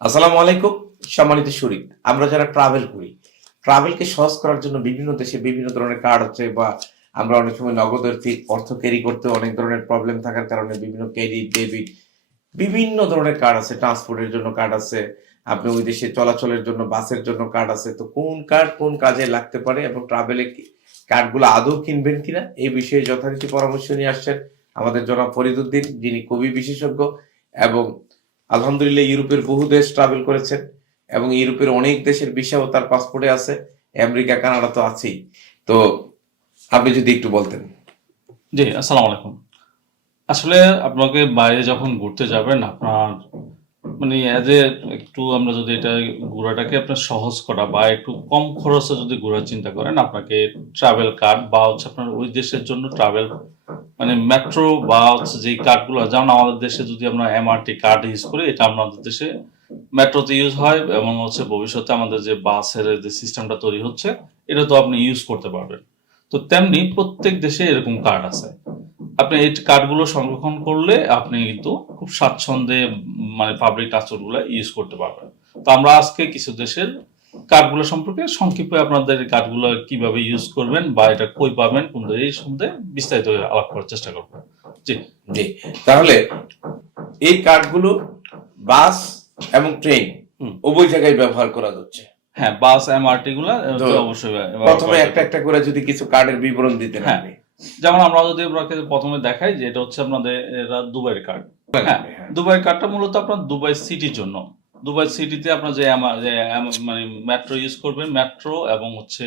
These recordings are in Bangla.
আসসালামু আলাইকুম, সম্মানিত শরীর আমরা যারা ট্রাভেল করি ট্রাভেলকে সহজ করার জন্য বিভিন্ন দেশে বিভিন্ন ধরনের কার্ড আছে বা আমরা অনেক সময় নগদের অর্থ ক্যারি করতে অনেক ধরনের প্রবলেম থাকার কারণে বিভিন্ন ক্রেডিট ডেবিট বিভিন্ন ধরনের কার্ড আছে। ট্রান্সপোর্টের জন্য কার্ড আছে, আপনি ওই দেশে চলাচলের জন্য, বাসের জন্য কার্ড আছে। তো কোন কার্ড কোন কাজে লাগতে পারে এবং ট্রাভেলে কার্ডগুলো আদৌ কিনবেন কিনা, এই বিষয়ে যথারীতি পরামর্শ নিয়ে আসছেন আমাদের জনাব ফরিদুদ্দিন যিনি কবি বিশেষজ্ঞ এবং আলহামদুলিল্লাহ, ইউরোপের বহু দেশ ট্রাভেল করেছেন এবং ইউরোপের অনেক দেশের ভিসাও তার পাসপোর্টে আছে, আমেরিকা, কানাডা তো আছেই। তো আপনি যদি একটু বলতেন। জি, আসসালামু আলাইকুম। আসলে আপনাকে বাইরে যখন ঘুরতে যাবেন, আপনার মানে অ্যাজ এ একটু আমরা যদি এটা ঘোরাটাকে আপনার সহজ করা বা একটু কম খরচে যদি ঘোরার চিন্তা করেন, আপনাকে ট্রাভেল কার্ড বা হচ্ছে আপনার ওই দেশের জন্য ট্রাভেল মানে মেট্রো বা হচ্ছে যে কার্ডগুলো যেমন আমাদের দেশে যদি আমরা এমআরটি কার্ড ইউজ করি, এটা আমাদের দেশে মেট্রোতে ইউজ হয় এবং হচ্ছে ভবিষ্যতে আমাদের যে বাসের যে সিস্টেমটা তৈরি হচ্ছে, এটা তো আপনি ইউজ করতে পারবেন। তো তেমনি প্রত্যেক দেশে এরকম কার্ড আছে। আপনি এই কার্ডগুলো সংরক্ষণ করলে আপনি কিন্তু খুব স্বাচ্ছন্দ্যে মানে পাবলিক ট্রান্সপোর্টগুলো ইউজ করতে পারবেন। তো আমরা আজকে কিছু দেশের কার্ডগুলো সম্পর্কে সংক্ষিপ্তে আপনাদের কার্ডগুলো কীভাবে ইউজ করবেন বা এটা কই পাবেন কোন এই সম্বন্ধে বিস্তারিত আলাপ করার চেষ্টা করব। জি। জি। তাহলে এই কার্ডগুলো বাস এবং ট্রেন। উভয় জায়গায় ব্যবহার করা যাচ্ছে হ্যাঁ বাস এমআরটি গুলা অবশ্যই প্রথমে একটা একটা করে যদি কিছু কার্ডের বিবরণ দিতেন হ্যাঁ। যেমন আমরা যদি আপনাকে প্রথমে দেখাই যে এটা হচ্ছে আপনাদের এটা দুবাইয়ের কার্ড হ্যাঁ হ্যাঁ। দুবাই কার্ডটা মূলত আপনার দুবাই সিটির জন্য। দুবাই সিটিতে আপনার যে মানে মেট্রো ইউজ করবেন মেট্রো এবং হচ্ছে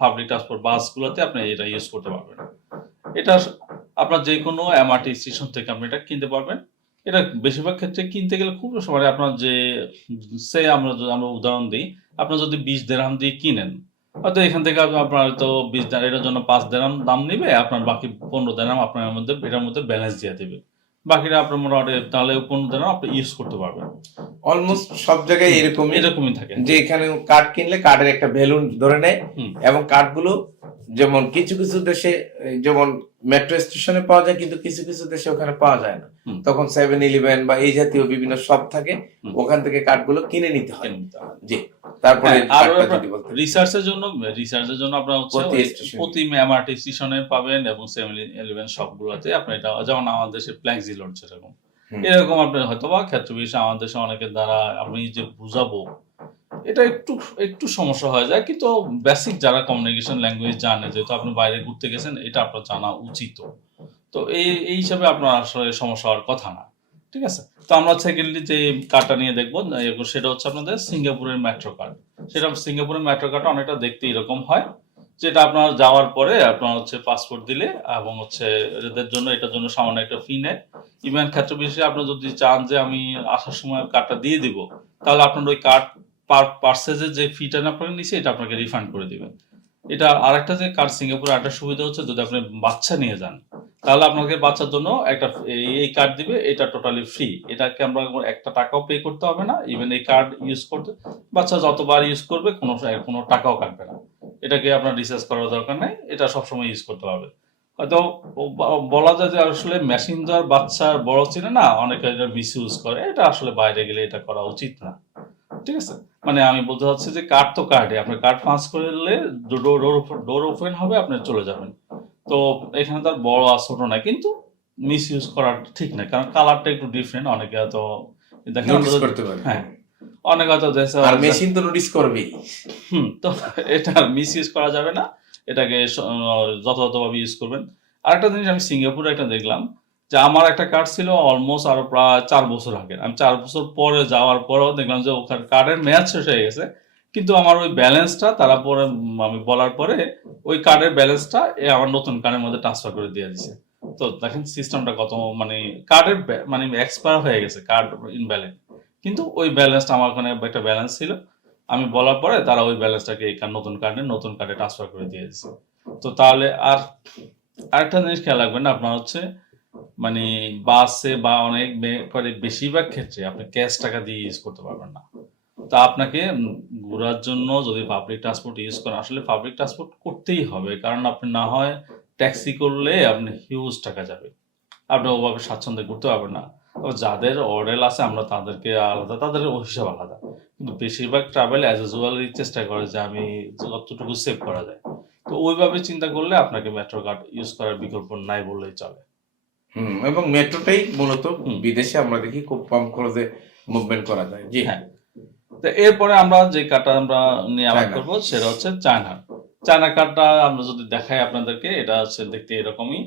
পাবলিক ট্রান্সপোর্ট বাসগুলোতে আপনি এটা ইউজ করতে পারবেন। এটা আপনার যে কোনো এমআরটি স্টেশন থেকে আপনি এটা কিনতে পারবেন। এটা বেশিরভাগ ক্ষেত্রে কিনতে গেলে খুব সময় আপনার যে সে আমরা আমরা উদাহরণ দিই আপনার যদি বিশ দেড়হাম দিয়ে কিনেন হয়তো এখান থেকে আপ- আপনার তো বিশ এটার জন্য পাঁচ দেড়হাম দাম নিবে আপনার বাকি পনেরো দেড়হাম আপনার মধ্যে এটার মধ্যে ব্যালেন্স দিয়ে দেবে। বাকিটা আপনার মোটামুটি তাহলে পনেরো দেড়হাম আপনি ইউজ করতে পারবেন। অলমোস্ট সব জায়গায় এরকমই এরকমই থাকে। যে এখানে কার্ড কিনলে কার্ডের একটা ভ্যালু ধরে নেয় এবং কার্ডগুলো যেমন কিছু কিছু দেশে যেমন মেট্রো স্টেশনে পাওয়া যায় কিন্তু কিছু কিছু দেশে ওখানে পাওয়া যায় না। তখন সেভেন ইলেভেন বা এই জাতীয় বিভিন্ন শপ থাকে ওখান থেকে কার্ডগুলো কিনে নিতে হয়। জি। তারপরে হ্যাঁ। রিসার্চের জন্য রিসার্চের জন্য আপনার হচ্ছে প্রতি এমআরটি স্টেশনে পাবেন এবং সেভেন ইলেভেন সবগুলোতে আপনি এটা যেমন আমাদের দেশে। এরকম আপনি হয়তো বা ক্ষেত্র বিশেষে আমাদের দেশে অনেকের দ্বারা আমি যে বুঝাবো এটা একটু একটু সমস্যা হয়ে যায় কিন্তু বেসিক যারা কমিউনিকেশন ল্যাঙ্গুয়েজ জানে যেহেতু আপনি বাইরে ঘুরতে গেছেন এটা আপনার জানা উচিত তো এই এই হিসাবে আপনার আসলে সমস্যা হওয়ার কথা না ঠিক আছে? তো আমরা সেকেন্ডলি যে কার্ডটা নিয়ে দেখব সেটা হচ্ছে আপনাদের সিঙ্গাপুরের মেট্রো কার্ড সেটা সিঙ্গাপুরের মেট্রো কার্ডটা অনেকটা দেখতে এরকম হয়, যেটা আপনার যাওয়ার পরে আপনার হচ্ছে পাসপোর্ট দিলে এবং হচ্ছে এদের জন্য, এটার জন্য সামান্য একটা ফি নেয়। ইভেন ক্ষেত্র বিশেষে আপনি যদি চান যে আমি আসার সময় কার্ডটা দিয়ে দিব, তাহলে আপনার ওই কার্ড পার পার্সেজের যে ফিটা আপনাকে নিচ্ছে এটা আপনাকে রিফান্ড করে দিবেন এটা আরেকটা যে কার্ড সিঙ্গাপুরে আরেকটা সুবিধা হচ্ছে, যদি আপনি বাচ্চা নিয়ে যান তাহলে আপনাকে বাচ্চার জন্য একটা এই- কার্ড দিবে এটা টোটালি ফ্রি এটাকে আমরা একটা টাকাও পে করতে হবে না ইভেন এই কার্ড ইউজ করতে বাচ্চা যতবার ইউজ করবে কোনো কোনো টাকাও কাটবে না এটাকে আপনার রিসার্চ করার দরকার নেই এটা সবসময় ইউজ করতে পারবে হয়তো বলা যায় যে আসলে মেশিন যার বাচ্চার বড় চিনে না অনেকে এটা মিস ইউজ করে এটা আসলে বাইরে গেলে এটা করা উচিত না ঠিক আছে মানে আমি বলতে চাচ্ছি যে কার্ড তো কার্ডে আপনি কার্ড পাস করলে ডোর ডোর ওপেন হবে আপনি চলে যাবেন তো এখানে তার বড় আর ছোট না কিন্তু মিস ইউজ করা ঠিক না কারণ কালারটা একটু ডিফারেন্ট অনেকে হয়তো করতে হ্যাঁ অনেকে হয়তো আর মেশিন তো নোটিস করবেই। হুম তো এটা মিস ইউজ করা যাবে না এটাকে যথাযথভাবে ইউজ করবেন। আর একটা জিনিস আমি সিঙ্গাপুরে একটা দেখলাম যে আমার একটা কার্ড ছিল অলমোস্ট আরও প্রায় চার বছর আগে আমি চার বছর পরে যাওয়ার পরেও দেখলাম যে ওখানে কার্ডের মেয়াদ শেষ হয়ে গেছে। কিন্তু আমার ওই ব্যালেন্সটা তারা পরে আমি বলার পরে ওই কার্ডের ব্যালেন্সটা আমার নতুন কার্ডের মধ্যে ট্রান্সফার করে দিয়ে দিছে। তো দেখেন সিস্টেমটা কত মানে কার্ডের মানে এক্সপায়ার হয়ে গেছে কার্ড ইনভ্যালিড কিন্তু ওই ব্যালেন্সটা আমার ওখানে একটা ব্যালেন্স ছিল। আমি বলার পরে তারা ওই ব্যালেন্সটাকে এই কার- নতুন কার্ডে নতুন কার্ডে ট্রান্সফার করে দিয়ে দিচ্ছে তো তাহলে আর আরেকটা জিনিস খেয়াল রাখবেন আপনার হচ্ছে মানে বাসে বা অনেক বেশিরভাগ ক্ষেত্রে আপনি ক্যাশ টাকা দিয়ে ইউজ করতে পারবেন না। তা আপনাকে ঘোরার জন্য যদি পাবলিক ট্রান্সপোর্ট ইউজ করেন আসলে পাবলিক ট্রান্সপোর্ট করতেই হবে। কারণ আপনি না হয় ট্যাক্সি করলে আপনি হিউজ টাকা যাবে। আপনি ওভাবে স্বাচ্ছন্দ্যে করতে পারবেন না। যাদের অর্ডেল আছে আমরা তাদেরকে আলাদা তাদের হিসাব আলাদা। কিন্তু বেশিরভাগ ট্রাভেল অ্যাজ ইউজুয়ালি চেষ্টা করে যে আমি যতটুকু সেভ করা যায়। তো ওইভাবে চিন্তা করলে আপনাকে মেট্রো কার্ড ইউজ করার বিকল্প নাই বললেই চলে। হুম এবং মেট্রোটাই মূলত বিদেশে আমরা দেখি খুব কম খরচে মুভমেন্ট করা যায়। জি। হ্যাঁ। তো এরপরে আমরা যে কার্ডটা আমরা নিয়ে আবার করব সেটা হচ্ছে চায়না চায়না কার্ডটা আমরা যদি দেখাই আপনাদেরকে এটা হচ্ছে দেখতে এরকমই।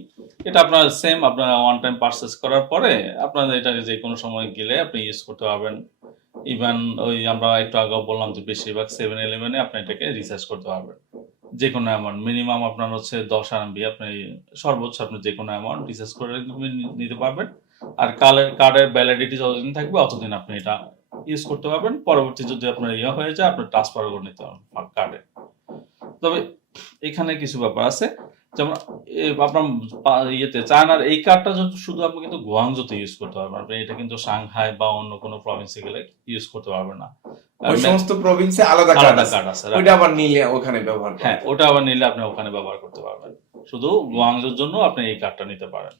এটা আপনার সেম আপনার ওয়ান টাইম পারচেস করার পরে আপনার এটাকে যে কোনো সময় গেলে আপনি ইউজ করতে পারবেন। ইভেন ওই আমরা একটু আগেও বললাম যে বেশিরভাগ সেভেন ইলেভেনে আপনি এটাকে রিচার্জ করতে পারবেন। যে কোনো অ্যামাউন্ট মিনিমাম আপনার হচ্ছে দশ আরএমবি আপনি সর্বোচ্চ আপনি যে কোনো অ্যামাউন্ট রিচার্জ করে নিতে পারবেন। আর কালের কার্ডের ভ্যালিডিটি যতদিন থাকবে অতদিন আপনি এটা ইউজ করতে পারবেন। পরবর্তী যদি আপনার ইয়ে হয়ে যায় আপনি ট্রান্সফার করে নিতে পারবেন কার্ডে তবে এখানে কিছু ব্যাপার আছে। যেমন আপনার ইয়েতে চায়নার এই কার্ডটা শুধু আপনি কিন্তু গুয়াংজোতে ইউজ করতে পারবেন। আপনি এটা কিন্তু সাংহাই বা অন্য কোনো প্রভিন্সে গেলে ইউজ করতে পারবেন না। ওই সমস্ত প্রভিন্সে আলাদা কার্ড আছে। ওইটা আবার নিলে ওখানে ব্যবহার হ্যাঁ ওটা আবার নিলে আপনি ওখানে ব্যবহার করতে পারবেন। শুধু গুয়াংজোর জন্য আপনি এই কার্ডটা নিতে পারেন।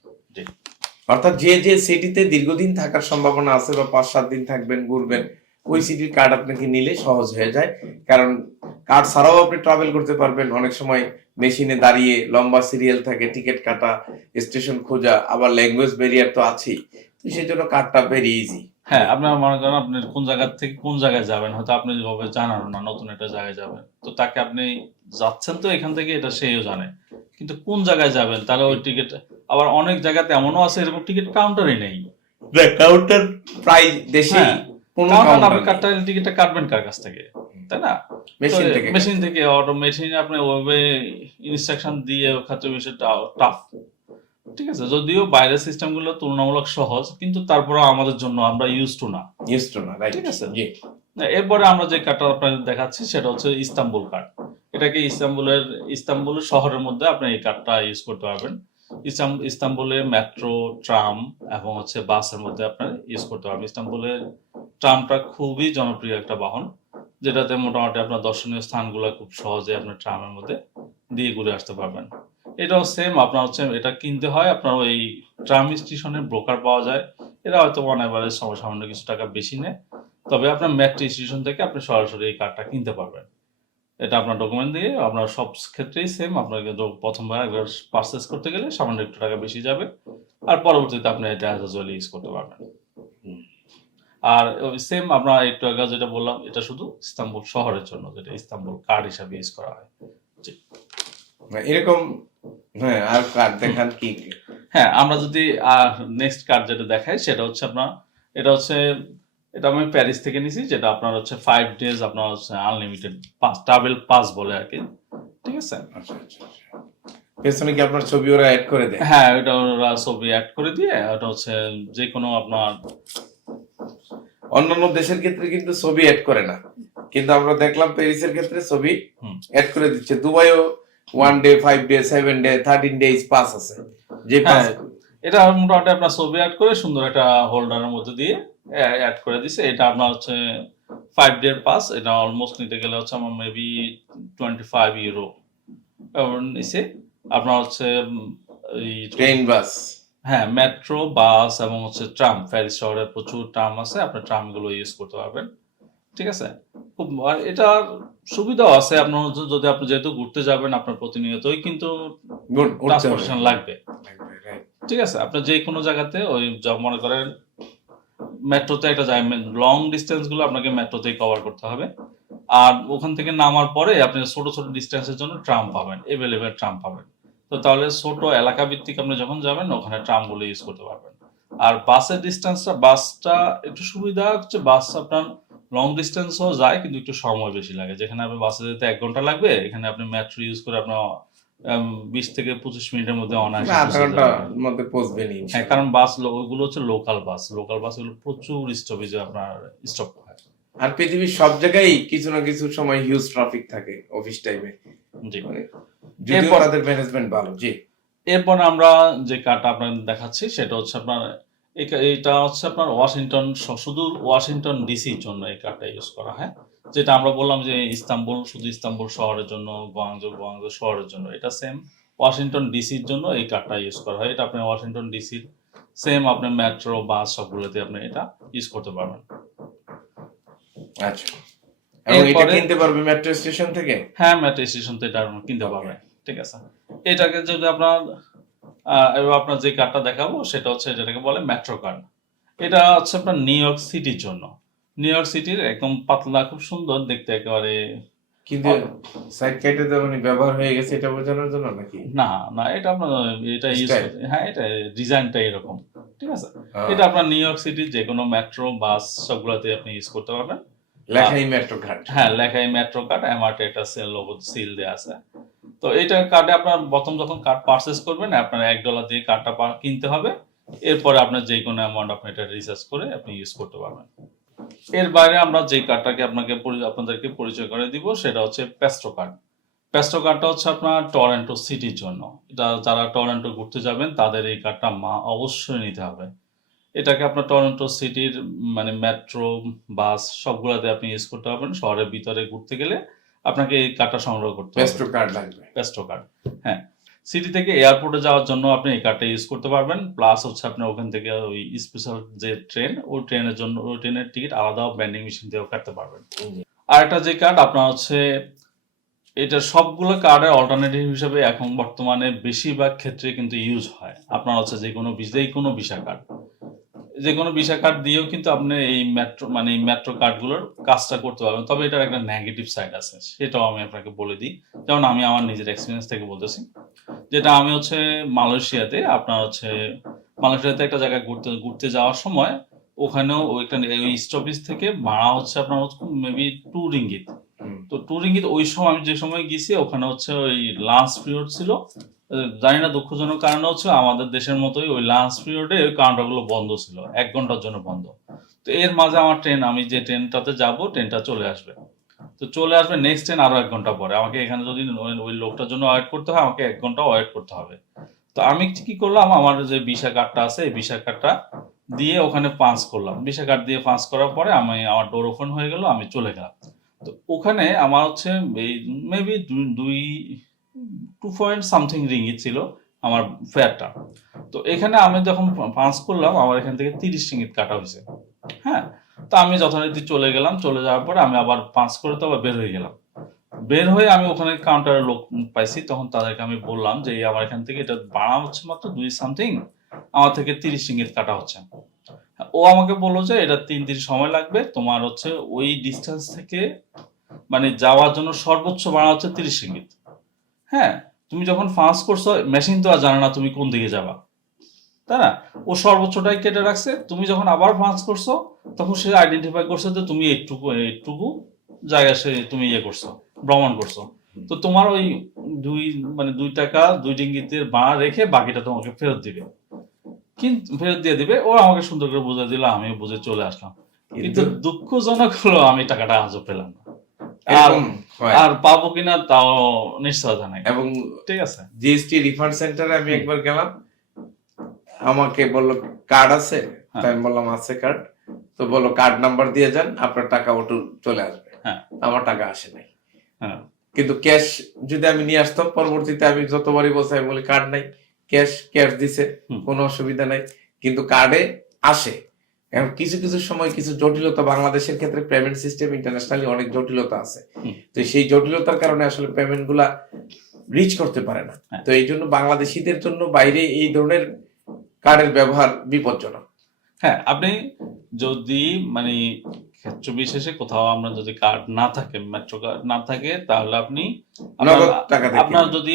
অর্থাৎ যে যে সিটিতে দীর্ঘদিন থাকার সম্ভাবনা আছে বা পাঁচ সাত দিন থাকবেন ঘুরবেন ওই সিটির কার্ড আপনাকে নিলে সহজ হয়ে যায়। কারণ কার্ড ছাড়াও আপনি ট্রাভেল করতে পারবেন। অনেক সময় মেশিনে দাঁড়িয়ে লম্বা সিরিয়াল থাকে টিকিট কাটা স্টেশন খোঁজা আবার ল্যাঙ্গুয়েজ ব্যারিয়ার তো আছেই। তো সেই জন্য কার্ডটা ভেরি ইজি হ্যাঁ আপনার মনে করেন আপনি কোন জায়গা থেকে কোন জায়গায় যাবেন? হয়তো আপনি যেভাবে জানান না নতুন একটা জায়গায় যাবেন। তো তাকে আপনি যাচ্ছেন তো এখান থেকে এটা সেও জানে। কিন্তু কোন জায়গায় যাবেন? তাহলে ওই টিকিট আবার অনেক জায়গাতে এমনও আছে এরকম টিকিট কাউন্টারই নেই। কাউন্টার প্রায় দেশে হ্যাঁ, কোনো কাউন্টার আপনি কাউন্টার টিকিটটা কাটবেন কার কাছ থেকে? তাই না? মেশিন থেকে। মেশিন থেকে অটো মেশিনে আপনি ওইভাবে ইনস্ট্রাকশন দিয়ে খাতে টাফ ঠিক আছে? যদিও বাইরের সিস্টেমগুলো তুলনামূলক সহজ কিন্তু তারপরে আমাদের জন্য আমরা ইউজ টু না। ইউজ টু না ঠিক আছে। এরপরে আমরা যে কার্ডটা আপনাদের দেখাচ্ছি সেটা হচ্ছে ইস্তাম্বুল কার্ড এটাকে ইস্তাম্বুলের, ইস্তাম্বুল শহরের মধ্যে আপনি এই কার্ডটা ইউজ করতে পারবেন। ইস্তাম- ইস্তাম্বুলে মেট্রো ট্রাম এবং হচ্ছে বাসের মধ্যে আপনার ইউজ করতে পারবেন। ইস্তাম্বুলের ট্রামটা খুবই জনপ্রিয় একটা বাহন, যেটাতে মোটামুটি আপনার দর্শনীয় স্থানগুলো খুব সহজে আপনার ট্রামের মধ্যে দিয়ে ঘুরে আসতে পারবেন। এটাও সেম আপনার হচ্ছে এটা কিনতে হয়, আপনার ওই ট্রাম স্টেশনে ব্রোকার পাওয়া যায়। এরা হয়তো অন অ্যাভারেজ সামান্য কিছু টাকা বেশি নেয়। তবে আপনার মেট্রো স্টেশন থেকে আপনি সরাসরি এই কার্ডটা কিনতে পারবেন। এটা আপনার ডকুমেন্ট দিয়ে আপনার সব ক্ষেত্রেই সেম আপনাকে প্রথমবার একবার পারচেস করতে গেলে সামান্য একটু টাকা বেশি যাবে। আর পরবর্তীতে আপনি এটা অ্যাজ ইউজ করতে পারবেন। আর সেম আমরা একটু আগে যেটা বললাম এটা শুধু ইস্তাম্বুল শহরের জন্য যেটা ইস্তাম্বুল কার্ড হিসাবে ইউজ করা হয়। এরকম হ্যাঁ আর কার্ড দেখান কি? হ্যাঁ আমরা যদি নেক্সট কার্ড যেটা দেখাই সেটা হচ্ছে আপনার এটা হচ্ছে এটা আমি প্যারিস থেকে নিছি যেটা আপনার হচ্ছে ফাইভ ডেজ আপনার হচ্ছে আনলিমিটেড পাস ট্রাভেল পাস বলে আর কি। ঠিক আছে? আচ্ছা আচ্ছা আচ্ছা। পেছনে কি আপনার ছবি ওরা অ্যাড করে দেয়? হ্যাঁ ওটা ওরা ছবি অ্যাড করে দিয়ে ওটা হচ্ছে যে কোনো আপনার অন্যান্য দেশের ক্ষেত্রে কিন্তু ছবি অ্যাড করে না। কিন্তু আমরা দেখলাম প্যারিসের ক্ষেত্রে ছবি। অ্যাড করে দিচ্ছে। দুবাইও one day five day seven day thirteen days pass আছে। যে পাস হ্যাঁ, এটা মোটামুটি আপনার ছবি অ্যাড করে সুন্দর একটা হোল্ডারের মধ্যে দিয়ে অ্যাড করে দিছে। এটা আপনার হচ্ছে ফাইভ ডে পাস এটা অলমোস্ট নিতে গেলে হচ্ছে আমার মেবি টোয়েন্টি ফাইভ ইউরো নিচে আপনার হচ্ছে ট্রেন বাস হ্যাঁ মেট্রো বাস এবং হচ্ছে ট্রাম প্যারিস শহরে প্রচুর ট্রাম আছে আপনি ট্রামগুলো ইউজ করতে পারবেন। ঠিক আছে? খুব আর এটার সুবিধাও আছে। আপনার যদি আপনি যেহেতু ঘুরতে যাবেন আপনার প্রতিনিয়তই কিন্তু ট্রান্সপোর্টেশন লাগবে। ঠিক আছে? আপনি যে কোনো জায়গাতে ওই মনে করেন মেট্রোতে একটা যায় লং ডিস্টেন্সগুলো আপনাকে মেট্রোতেই কভার করতে হবে। আর ওখান থেকে নামার পরে আপনি ছোট ছোট ডিস্টেন্সের জন্য ট্রাম পাবেন এভেলেবেল ট্রাম পাবেন। তো তাহলে ছোট এলাকা ভিত্তিক আপনি যখন যাবেন, ওখানে ট্রামগুলো ইউজ করতে পারবেন। আর বাসের ডিস্টেন্সটা বাসটা একটু সুবিধা হচ্ছে, বাস আপনার লং ডিস্টেন্সও যায়, কিন্তু একটু সময় বেশি লাগে। যেখানে আপনি বাসে যেতে এক ঘণ্টা লাগবে, এখানে আপনি মেট্রো ইউজ করে আপনার বিশ থেকে পঁচিশ মিনিটের মধ্যে অনায়াসে আধা ঘণ্টার মধ্যে পৌঁছবেনি হ্যাঁ কারণ বাস ওগুলো হচ্ছে লোকাল বাস। লোকাল বাস বাসগুলো প্রচুর স্টপেজে আপনার স্টপ হয়। আর পৃথিবীর সব জায়গায় কিছু না কিছু সময় হিউজ ট্রাফিক থাকে অফিস টাইমে জি। মানে এরপর- তাদের ম্যানেজমেন্ট ভালো জি। এরপর আমরা যে কার্ডটা আপনার দেখাচ্ছি সেটা হচ্ছে আপনার এটা হচ্ছে আপনার ওয়াশিংটন শুধু ওয়াশিংটন ডিসির জন্য এই কার্ডটা ইউজ করা হয়। যেটা আমরা বললাম যে ইস্তাম্বুল শুধু ইস্তাম্বুল শহরের জন্য গোয়াংজো গোয়াংজো শহরের জন্য। এটা সেম ওয়াশিংটন ডিসির জন্য এই কার্ডটা ইউজ করা হয়। এটা আপনি ওয়াশিংটন ডিসির সেম আপনি মেট্রো বাস সবগুলোতে আপনি এটা ইউজ করতে পারবেন। আচ্ছা। এবং এটা কিনতে পারবে মেট্রো স্টেশন থেকে? হ্যাঁ মেট্রো স্টেশন থেকে এটা কিনতে পারবেন ঠিক আছে। এটাকে যদি আপনার আহ, এবার আপনার যে কার্ডটা দেখাবো সেটা হচ্ছে যেটাকে বলে মেট্রো কার্ড এটা হচ্ছে আপনার নিউ ইয়র্ক সিটির জন্য। নিউ ইয়র্ক সিটির একদম পাতলা খুব সুন্দর দেখতে একেবারে। কিন্তু সাইড কেটে তো মানে ব্যবহার হয়ে গেছে এটা বোঝানোর জন্য নাকি? না না এটা আপনার এটা. হ্যাঁ এটা ডিজাইনটা এরকম ঠিক আছে। এটা আপনার নিউ ইয়র্ক সিটির যে কোনো মেট্রো বাস সবগুলোতে আপনি ইউজ করতে পারবেন। লেখাই মেট্রো কার্ড হ্যাঁ লেখাই মেট্রো কার্ড এমআরটি একটা সেল লোগো সিল দেওয়া আছে। তো এটা কার্ডে আপনার প্রথম যখন কার্ড পারচেস করবেন আপনার এক ডলার দিয়ে কার্ডটা কিনতে হবে। এরপরে আপনার যে কোনো অ্যামাউন্ট আপনি এটা রিচার্জ করে আপনি ইউজ করতে পারবেন। এর বাইরে আমরা যে কার্ডটাকে আপনাকে আপনাদেরকে পরিচয় করে দিব সেটা হচ্ছে পেস্ট্রো কার্ড পেস্ট্রো কার্ডটা হচ্ছে আপনার টরেন্টো সিটির জন্য। এটা যারা টরেন্টো ঘুরতে যাবেন তাদের এই কার্ডটা মা অবশ্যই নিতে হবে। এটাকে আপনার টরেন্টো সিটির মানে মেট্রো বাস সবগুলোতে আপনি ইউজ করতে পারবেন। শহরের ভিতরে ঘুরতে গেলে আপনাকে এই কার্ডটা সংগ্রহ করতে হবে। মেট্রো কার্ড লাগবে। পেস্টো কার্ড হ্যাঁ। সিটি থেকে এয়ারপোর্টে যাওয়ার জন্য আপনি এই কার্ডটা ইউজ করতে পারবেন। প্লাস হচ্ছে আপনার ওখান থেকে ওই স্পেশাল যে ট্রেন ওই ট্রেনের জন্য ওই ট্রেনের টিকিট আলাদা ব্যান্ডিং মেশিন দিয়েও কাটতে পারবেন। আর একটা যে কার্ড আপনার হচ্ছে এটা সবগুলো কার্ডের অল্টারনেটিভ হিসেবে এখন বর্তমানে বেশিরভাগ ক্ষেত্রে কিন্তু ইউজ হয়। আপনার হচ্ছে যে কোনো যে কোনো ভিসা কার্ড যে কোনো ভিসা কার্ড দিয়েও কিন্তু আপনি এই মেট্রো মানে এই মেট্রো কার্ডগুলোর কাজটা করতে পারবেন। তবে এটার একটা নেগেটিভ সাইড আছে সেটাও আমি আপনাকে বলে দিই। যেমন আমি আমার নিজের এক্সপিরিয়েন্স থেকে বলতেছি যেটা আমি হচ্ছে মালয়েশিয়াতে আপনার হচ্ছে মালয়েশিয়াতে একটা জায়গায় ঘুরতে ঘুরতে যাওয়ার সময় ওখানেও একটা ওই স্টপেজ থেকে ভাড়া হচ্ছে আপনার হচ্ছে মেবি টু রিঙ্গিত। তো ট্যুরিং ওই সময় আমি যে সময় গেছি ওখানে হচ্ছে ওই লাস্ট পিরিয়ড ছিল জানি না দুঃখজনক কারণ হচ্ছে আমাদের দেশের মতোই ওই লাঞ্চ পিরিয়ডে ওই কাউন্টারগুলো বন্ধ ছিল, এক ঘণ্টার জন্য বন্ধ। তো এর মাঝে আমার ট্রেন আমি যে ট্রেনটাতে যাব ট্রেনটা চলে আসবে। তো চলে আসবে নেক্সট ট্রেন আরও এক ঘণ্টা পরে। আমাকে এখানে যদি ওই- লোকটার জন্য ওয়েট করতে হয়, আমাকে এক ঘণ্টা ওয়েট করতে হবে। তো আমি কি করলাম, আমার যে ভিসা কার্ডটা আছে, এই ভিসা কার্ডটা দিয়ে ওখানে পাঞ্চ করলাম। ভিসা কার্ড দিয়ে পাঞ্চ করার পরে আমি আমার ডোর ওপেন হয়ে গেল, আমি চলে গেলাম। তো ওখানে আমার হচ্ছে এই মেবি দুই টু পয়েন্ট সামথিং রিঙ্গিত ছিল আমার ফেয়ারটা তো এখানে আমি যখন পাঞ্চ করলাম, আমার এখান থেকে তিরিশ রিঙ্গিত কাটা হয়েছে। হ্যাঁ? তো আমি যথারীতি চলে গেলাম, চলে যাওয়ার পরে আমি আবার পাঁচ করে তো আবার বের হয়ে গেলাম। বের হয়ে আমি ওখানে কাউন্টারের লোক পাইছি, তখন তাদেরকে আমি বললাম যে আমার এখান থেকে এটা বাড়া হচ্ছে মাত্র দুই সামথিং আমার থেকে তিরিশ রিঙ্গিত কাটা হচ্ছে। ও আমাকে বলল যে, এটা তিন দিন সময় লাগবে, তোমার হচ্ছে ওই ডিস্টেন্স থেকে মানে যাওয়ার জন্য সর্বোচ্চ বাড়া হচ্ছে তিরিশ রিঙ্গিত হ্যাঁ? তুমি যখন ফাঁস করছ মেশিন তো আর জানে না তুমি কোন দিকে যাবা। তাই না? ও সর্বোচ্চটাই কেটে রাখছে। তুমি যখন আবার ফাঁস করছ তখন সে আইডেন্টিফাই করছে যে তুমি এইটুকু এইটুকু জায়গা সে তুমি ইয়ে করছ ভ্রমণ করছ। তো তোমার ওই দুই মানে দুই টাকা দুই ডিঙ্গিতের ভাড়া রেখে বাকিটা তোমাকে ফেরত দিবে। কিন্তু ফেরত দিয়ে দিবে ও আমাকে সুন্দর করে বুঝে দিল আমি বুঝে চলে আসলাম। কিন্তু কিন্তু দুঃখজনক হলো আমি টাকাটা আজও পেলাম না। আর পাবো কিনা তাও নিশ্চয়তা নাই। এবং ঠিক আছে। জিএসটি রিফান্ড সেন্টারে আমি একবার গেলাম। আমাকে বলল কার্ড আছে? হ্যাঁ। আমি বললাম আছে কার্ড। তো বলল কার্ড নাম্বার দিয়ে যান আপনার টাকা ওটু চলে আসবে। হ্যাঁ। আমার টাকা আসে নাই। হ্যাঁ। কিন্তু ক্যাশ যদি আমি নিয়ে আসতাম পরবর্তীতে আমি যতবারই বলছি আমি বলি কার্ড নাই। ক্যাশ ক্যাশ দিছে কোনো অসুবিধা নাই। কিন্তু কার্ডে আসে। এখন কিছু কিছু সময় কিছু জটিলতা বাংলাদেশের ক্ষেত্রে পেমেন্ট সিস্টেম ইন্টারন্যাশনালি অনেক জটিলতা আছে। তো সেই জটিলতার কারণে আসলে পেমেন্টগুলা রিচ করতে পারে না। হ্যাঁ। তো এই জন্য বাংলাদেশিদের জন্য বাইরে এই ধরনের কার্ডের ব্যবহার বিপজ্জনক। হ্যাঁ আপনি যদি মানে ক্ষেত্র বিশেষে কোথাও আমরা যদি কার্ড না থাকে মেট্রো কার্ড না থাকে তাহলে আপনি আপনার- আপনার। যদি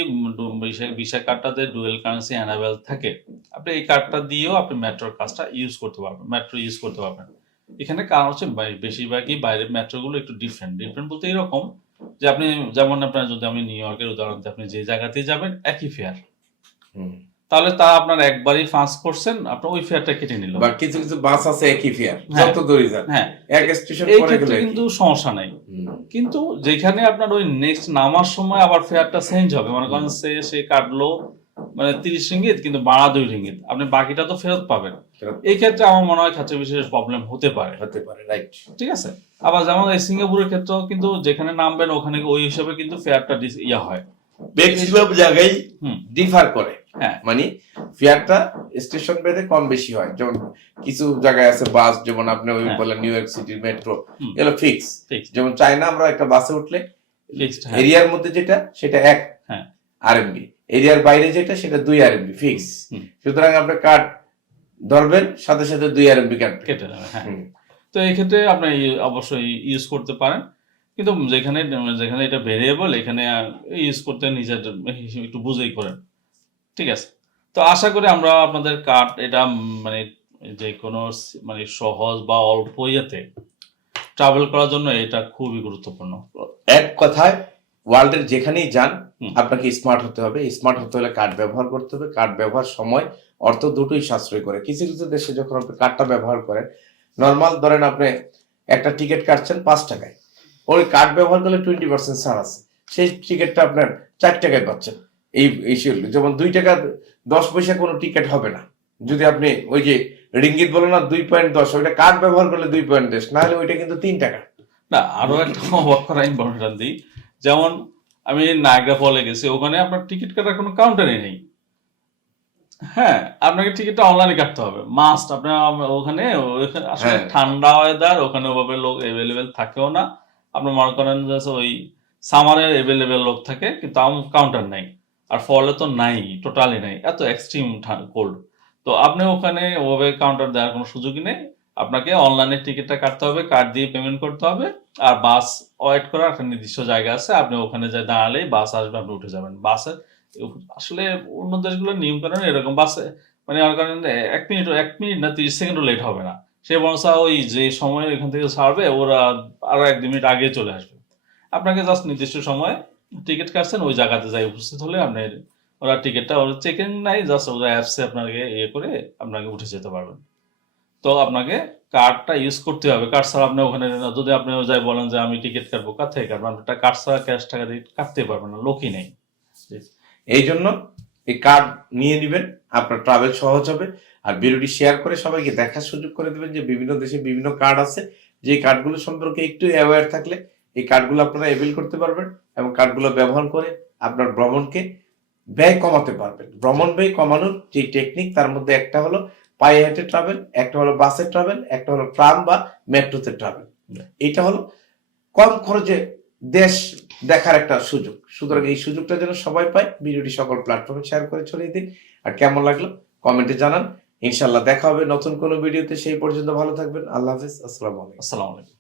ভিসা কার্ডটাতে ডুয়েল কারেন্সি অ্যানাবেল থাকে আপনি এই কার্ডটা দিয়েও আপনি মেট্রোর কাজটা ইউজ করতে পারবেন মেট্রো ইউজ করতে পারবেন এখানে কারণ হচ্ছে বেশিরভাগই বাইরের মেট্রোগুলো একটু ডিফারেন্ট ডিফারেন্ট বলতে এরকম যে আপনি যেমন আপনার যদি আমি নিউ ইয়র্কের উদাহরণ দিই, আপনি যে জায়গাতেই যাবেন একই ফেয়ার। তাহলে তা আপনার একবারই ফাঁস করছেন আপনার ওই ফেয়ারটা কেটে নিল। বা কিছু কিছু বাস আছে একই ফেয়ার হ্যাঁ। যত দূরই যান। হ্যাঁ। এক স্টেশন পরে গেলে কিন্তু সমস্যা নাই। কিন্তু যেখানে আপনার ওই নেক্সট নামার সময় আবার ফেয়ারটা চেঞ্জ হবে মনে করেন সে সে কাটলো মানে তিরিশ রিঙ্গিত কিন্তু বাড়া দুই রিঙ্গিত আপনি বাকিটা তো ফেরত পাবেন। এই ক্ষেত্রে আমার মনে হয় ক্ষেত্রে বিশেষ প্রবলেম হতে পারে। হতে পারে রাইট ঠিক আছে? আবার যেমন এই সিঙ্গাপুরের ক্ষেত্রেও কিন্তু যেখানে নামবেন ওখানে ওই হিসাবে কিন্তু ফেয়ারটা ইয়া হয়। ম্যাক্সিমাম জায়গায়। ডিফার করে। হ্যাঁ। মানে ফেয়ারটা স্টেশন ভেদে কম বেশি হয় যেমন কিছু জায়গায় আছে বাস যেমন আপনি ওই হ্যাঁ। বলেন নিউ ইয়র্ক সিটি মেট্রো এগুলো ফিক্স. যেমন চায়না আমরা একটা বাসে উঠলে হ্যাঁ। এরিয়ার মধ্যে যেটা সেটা এক হ্যাঁ। আরএমবি এরিয়ার বাইরে যেটা সেটা দুই আরএমবি ফিক্স সুতরাং আপনি কার্ড ধরবেন সাথে সাথে দুই আরএমবি কাটবে কেটে নেবে হ্যাঁ তো এই ক্ষেত্রে আপনি অবশ্যই ইউজ করতে পারেন কিন্তু যেখানে যেখানে এটা ভেরিয়েবল এখানে ইউজ করতে নিজের একটু বুঝেই করেন ঠিক আছে। তো আশা করি আমরা আপনাদের কার্ড এটা মানে যে কোনো মানে সহজ বা অল্প ইয়েতে ট্রাভেল করার জন্য এটা খুবই গুরুত্বপূর্ণ। এক কথায় ওয়ার্ল্ডের যেখানেই যান আপনাকে স্মার্ট হতে হবে। স্মার্ট হতে হলে কার্ড ব্যবহার করতে হবে। কার্ড ব্যবহার সময় অর্থ দুটোই সাশ্রয় করে। কিছু কিছু দেশে যখন আপনি কার্ডটা ব্যবহার করেন নর্মাল ধরেন আপনি একটা টিকিট কাটছেন পাঁচ টাকায়। ওই কার্ড ব্যবহার করলে টোয়েন্টি পার্সেন্ট ছাড় আছে। সেই টিকিটটা আপনার চার টাকায় পাচ্ছেন। এই এই যেমন দুই টাকা দশ পয়সা কোনো টিকিট হবে না। যদি আপনি ওই যে রিঙ্গিত বলো না দুই পয়েন্ট দশ ওইটা কার্ড ব্যবহার করলে দুই পয়েন্ট দশ না হলে ওইটা কিন্তু তিন টাকা। না আরও একটা অবাক করা ইম্পর্টেন্ট দিই যেমন আমি নায়গ্রা ফলে গেছি ওখানে আপনার টিকিট কাটার কোনো কাউন্টারই নেই। হ্যাঁ আপনাকে টিকিটটা অনলাইনে কাটতে হবে। মাস্ট আপনার ওখানে আসলে হ্যাঁ। ঠান্ডা ওয়েদার ওখানে ওভাবে লোক এভেলেবেল থাকেও না। আপনি মনে করেন ওই সামারে এভেলেবেল লোক থাকে কিন্তু কাউন্টার নাই। আর ফলে তো নাই টোটালি নাই, এত এক্সট্রিম কোল্ড তো আপনি ওখানে ওভাবে কাউন্টার দেওয়ার কোনো সুযোগই নেই। আপনাকে অনলাইনে টিকিটটা কাটতে হবে কার্ড দিয়ে পেমেন্ট করতে হবে, আর বাস ওয়েট করার একটা নির্দিষ্ট জায়গা আছে, আপনি ওখানে যাই দাঁড়ালেই বাস আসবে, আপনি উঠে যাবেন। বাসে আসলে অন্য দেশগুলোর নিয়ম কারণ এরকম বাসে মানে আমার কারণ এক মিনিট এক মিনিট না তিরিশ সেকেন্ডও লেট হবে না। সে বরঞ্চ ওই যে সময় এখান থেকে ছাড়বে, ওরা আরও এক দু মিনিট আগে চলে আসবে। আপনাকে জাস্ট নির্দিষ্ট সময় টিকিট কাটছেন, ওই জায়গাতে যাই উপস্থিত হলে আপনার ওরা টিকিটটা ওরা চেকিং নাই জাস্ট ওরা অ্যাপসে আপনাকে ইয়ে করে আপনাকে উঠে যেতে পারবেন। তো আপনাকে কার্ডটা ইউজ করতে হবে। কার্ড ছাড়া আপনি ওখানে যদি আপনি যাই বলেন যে আমি টিকিট কাটবো, কার থেকে কাটবো? আপনি কার্ড ছাড়া ক্যাশ টাকা দিয়ে কাটতে পারবেন না, লোকই নেই। এই জন্য এই কার্ড নিয়ে নেবেন, আপনার ট্রাভেল সহজ হবে। আর ভিডিওটি শেয়ার করে সবাইকে দেখার সুযোগ করে দেবেন যে বিভিন্ন দেশে বিভিন্ন কার্ড আছে। যে কার্ডগুলো সম্পর্কে একটু অ্যাওয়্যার থাকলে এই কার্ডগুলো আপনারা এভেল করতে পারবেন। এবং কার্ডগুলো ব্যবহার করে আপনার ভ্রমণকে ব্যয় কমাতে পারবেন। ভ্রমণ ব্যয় কমানোর যে টেকনিক তার মধ্যে একটা হলো পায়ে হেঁটে ট্রাভেল একটা হলো বাসে ট্রাভেল একটা হলো ট্রাম বা মেট্রোতে ট্রাভেল এইটা হলো কম খরচে দেশ দেখার একটা সুযোগ। সুতরাং এই সুযোগটা যেন সবাই পায়, ভিডিওটি সকল প্ল্যাটফর্মে শেয়ার করে ছড়িয়ে দিন। আর কেমন লাগল? কমেন্টে জানান। ইনশাল্লাহ দেখা হবে নতুন কোনো ভিডিওতে। সেই পর্যন্ত ভালো থাকবেন। আল্লাহ হাফিজ। আসসালামু আলাইকুম। আসসালামু আলাইকুম।